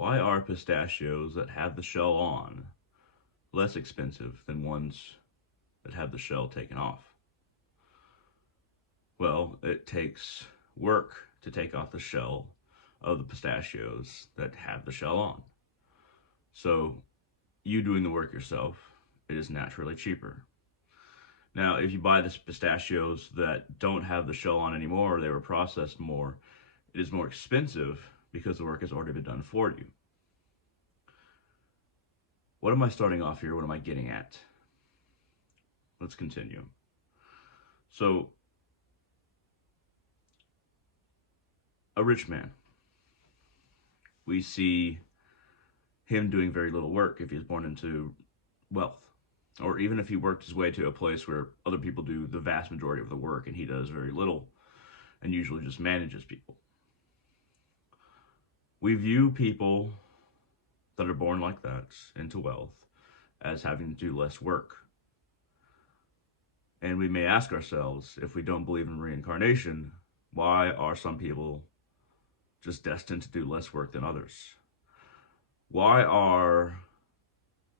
Why are pistachios that have the shell on less expensive than ones that have the shell taken off? Well, it takes work to take off the shell of the pistachios that have the shell on. So, you doing the work yourself, it is naturally cheaper. Now, if you buy the pistachios that don't have the shell on anymore, or they were processed more, it is more expensive because the work has already been done for you. What am I starting off here? What am I getting at? Let's continue. So, a rich man, we see him doing very little work if he's born into wealth. Or even if he worked his way to a place where other people do the vast majority of the work and he does very little and usually just manages people. We view people that are born like that into wealth as having to do less work. And we may ask ourselves, if we don't believe in reincarnation, why are some people just destined to do less work than others? Why are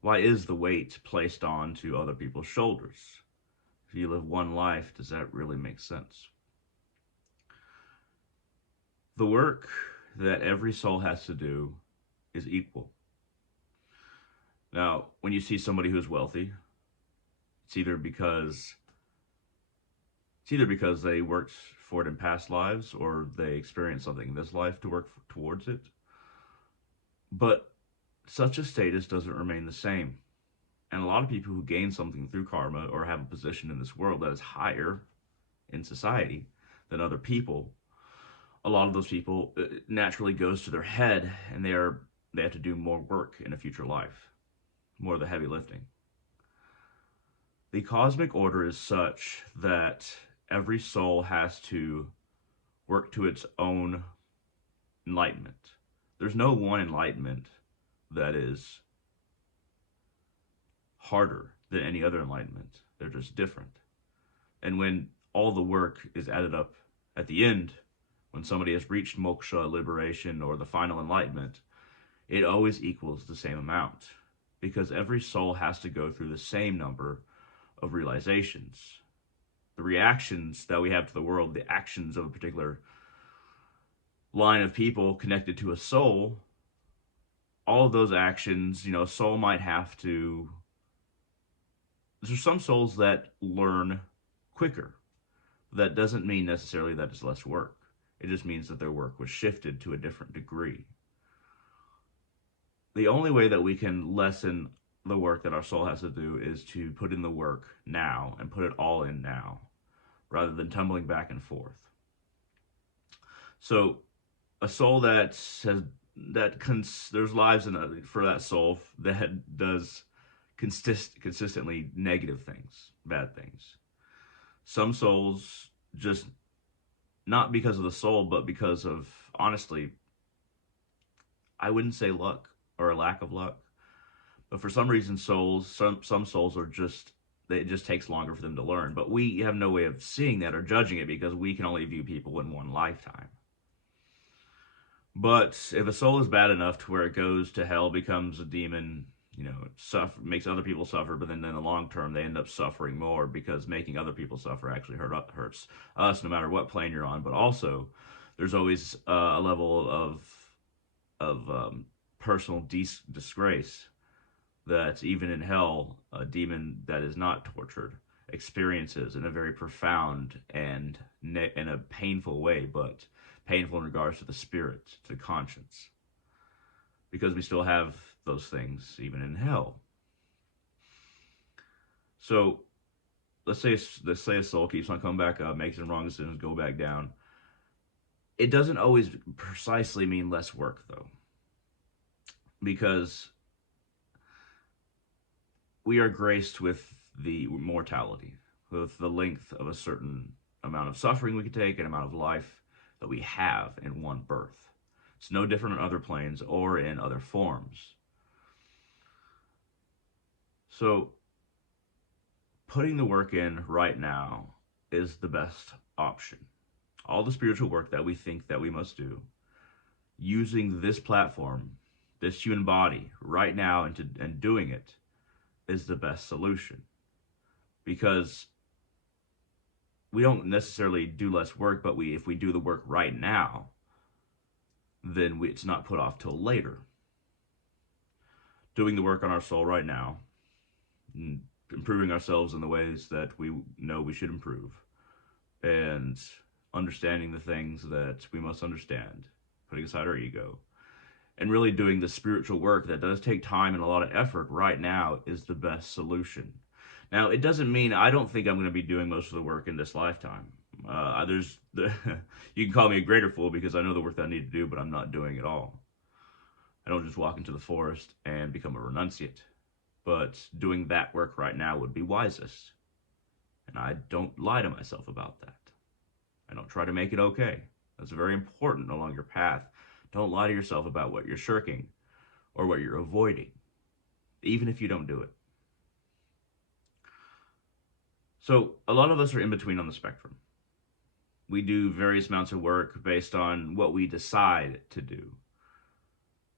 why is the weight placed on to other people's shoulders? If you live one life, does that really make sense? The work that every soul has to do is equal. Now, when you see somebody who's wealthy, it's either because they worked for it in past lives or they experienced something in this life to work towards it. But such a status doesn't remain the same. And a lot of people who gain something through karma or have a position in this world that is higher in society than other people, a lot of those people naturally goes to their head and they have to do more work in a future life, more of the heavy lifting. The cosmic order is such that every soul has to work to its own enlightenment. There's no one enlightenment that is harder than any other enlightenment. They're just different. And when all the work is added up at the end, when somebody has reached moksha, liberation, or the final enlightenment, it always equals the same amount. Because every soul has to go through the same number of realizations. The reactions that we have to the world, the actions of a particular line of people connected to a soul, all of those actions, a soul might have to. There's some souls that learn quicker. That doesn't mean necessarily that it's less work. It just means that their work was shifted to a different degree. The only way that we can lessen the work that our soul has to do is to put in the work now and put it all in now, rather than tumbling back and forth. So, a soul there's lives for that soul that does consistently negative things, bad things. Some souls just, not because of the soul, but because of, honestly, I wouldn't say luck or a lack of luck, but for some reason some souls are just, it just takes longer for them to learn. But we have no way of seeing that or judging it because we can only view people in one lifetime. But if a soul is bad enough to where it goes to hell, becomes a demon, makes other people suffer, but then in the long term they end up suffering more because making other people suffer actually hurts us no matter what plane you're on. But also, there's always a level of personal disgrace that even in hell, a demon that is not tortured experiences in a very profound and in a painful way, but painful in regards to the spirit, to conscience, because we still have those things even in hell. So let's say a soul keeps on coming back up, makes some wrong decisions, go back down. It doesn't always precisely mean less work, though, because we are graced with the mortality, with the length of a certain amount of suffering we can take, an amount of life that we have in one birth. It's no different in other planes or in other forms. So, putting the work in right now is the best option. All the spiritual work that we think that we must do, using this platform this human body right now and doing it is the best solution. Because we don't necessarily do less work, but if we do the work right now, then it's not put off till later. Doing the work on our soul right now, improving ourselves in the ways that we know we should improve, and understanding the things that we must understand, putting aside our ego, and really doing the spiritual work that does take time and a lot of effort right now is the best solution. Now, it doesn't mean I don't think I'm going to be doing most of the work in this lifetime. You can call me a greater fool because I know the work that I need to do, but I'm not doing it all. I don't just walk into the forest and become a renunciate. But doing that work right now would be wisest. And I don't lie to myself about that. I don't try to make it okay. That's very important along your path. Don't lie to yourself about what you're shirking or what you're avoiding, even if you don't do it. So a lot of us are in between on the spectrum. We do various amounts of work based on what we decide to do.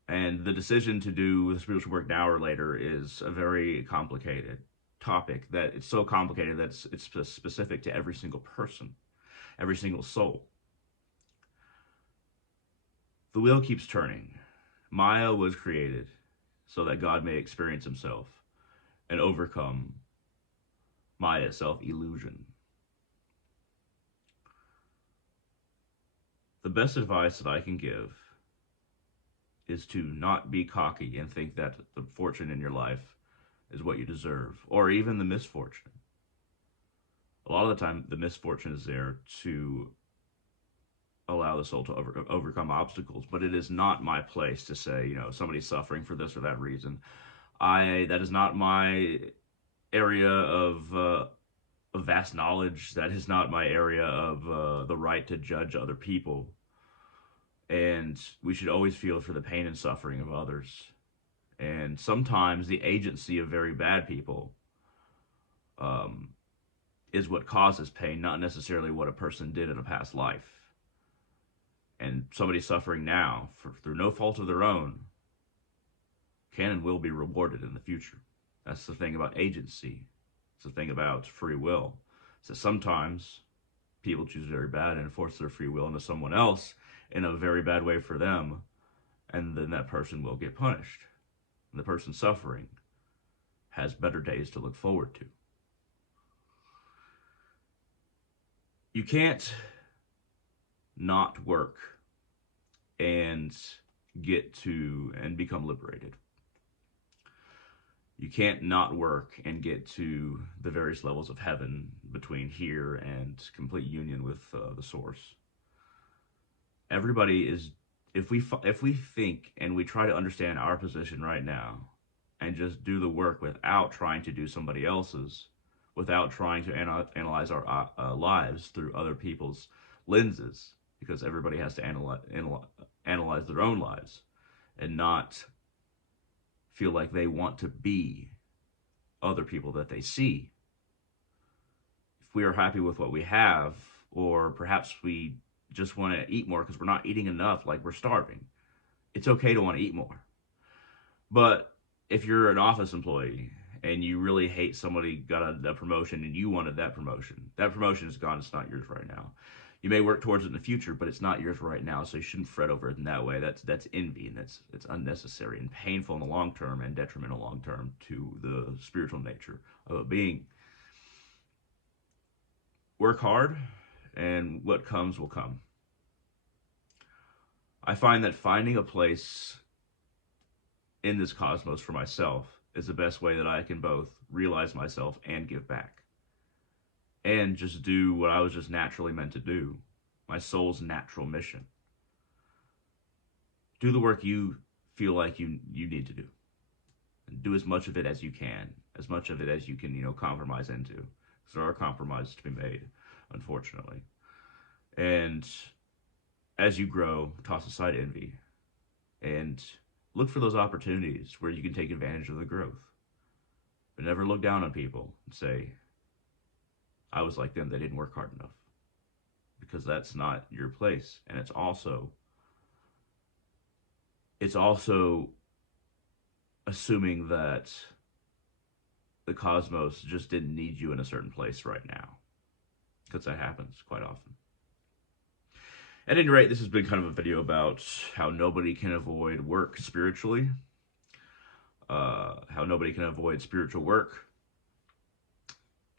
And the decision to do the spiritual work now or later is a very complicated topic. That it's so complicated that it's specific to every single person, every single soul. The wheel keeps turning. Maya was created so that God may experience himself and overcome Maya self-illusion. The best advice that I can give is to not be cocky and think that the fortune in your life is what you deserve, or even the misfortune. A lot of the time, the misfortune is there to allow the soul to overcome obstacles, but it is not my place to say, somebody's suffering for this or that reason. That is not my area of vast knowledge. That is not my area of the right to judge other people. And we should always feel for the pain and suffering of others. And sometimes the agency of very bad people is what causes pain, not necessarily what a person did in a past life. And somebody suffering now, through no fault of their own, can and will be rewarded in the future. That's the thing about agency. It's the thing about free will. So sometimes people choose very bad and force their free will into someone else in a very bad way for them, and then that person will get punished. And the person suffering has better days to look forward to. You can't not work and become liberated. You can't not work and get to the various levels of heaven between here and complete union with the source. Everybody is, if we think and we try to understand our position right now and just do the work without trying to do somebody else's, without trying to analyze our lives through other people's lenses, because everybody has to analyze their own lives and not feel like they want to be other people that they see. If we are happy with what we have, or perhaps we just want to eat more because we're not eating enough, like we're starving, it's okay to want to eat more. But if you're an office employee and you really hate somebody got a promotion and you wanted that promotion is gone. It's not yours right now. You may work towards it in the future, but it's not yours right now, so you shouldn't fret over it in that way. That's envy, and it's unnecessary and painful in the long term and detrimental long term to the spiritual nature of a being. Work hard, and what comes will come. I find that finding a place in this cosmos for myself is the best way that I can both realize myself and give back. And just do what I was just naturally meant to do. My soul's natural mission. Do the work you feel like you need to do. And do as much of it as you can. As much of it as you can, compromise into. Because there are compromises to be made, unfortunately. And as you grow, toss aside envy. And look for those opportunities where you can take advantage of the growth. But never look down on people and say, I was like them, they didn't work hard enough. Because that's not your place. And it's also assuming that the cosmos just didn't need you in a certain place right now, because that happens quite often. At any rate, this has been kind of a video about how nobody can avoid work spiritually, how nobody can avoid spiritual work.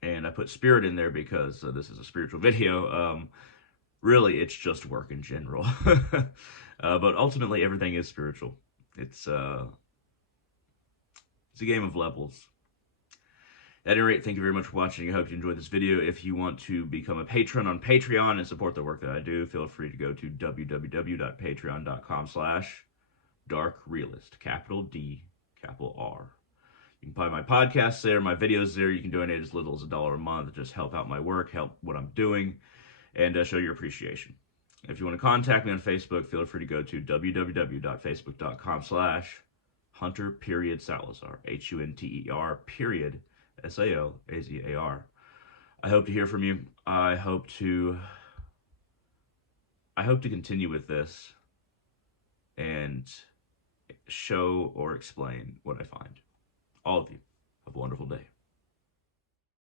And I put spirit in there because this is a spiritual video. Really, it's just work in general. But ultimately, everything is spiritual. It's a game of levels. At any rate, thank you very much for watching. I hope you enjoyed this video. If you want to become a patron on Patreon and support the work that I do, feel free to go to www.patreon.com/darkrealist, capital D, capital R. You can find my podcasts there, my videos there. You can donate as little as $1 a month. Just help out my work, help what I'm doing, and show your appreciation. If you want to contact me on Facebook, feel free to go to www.facebook.com/Hunter Salazar, HUNTER Salazar. I hope to hear from you. I hope to continue with this and show or explain what I find. All of you, have a wonderful day.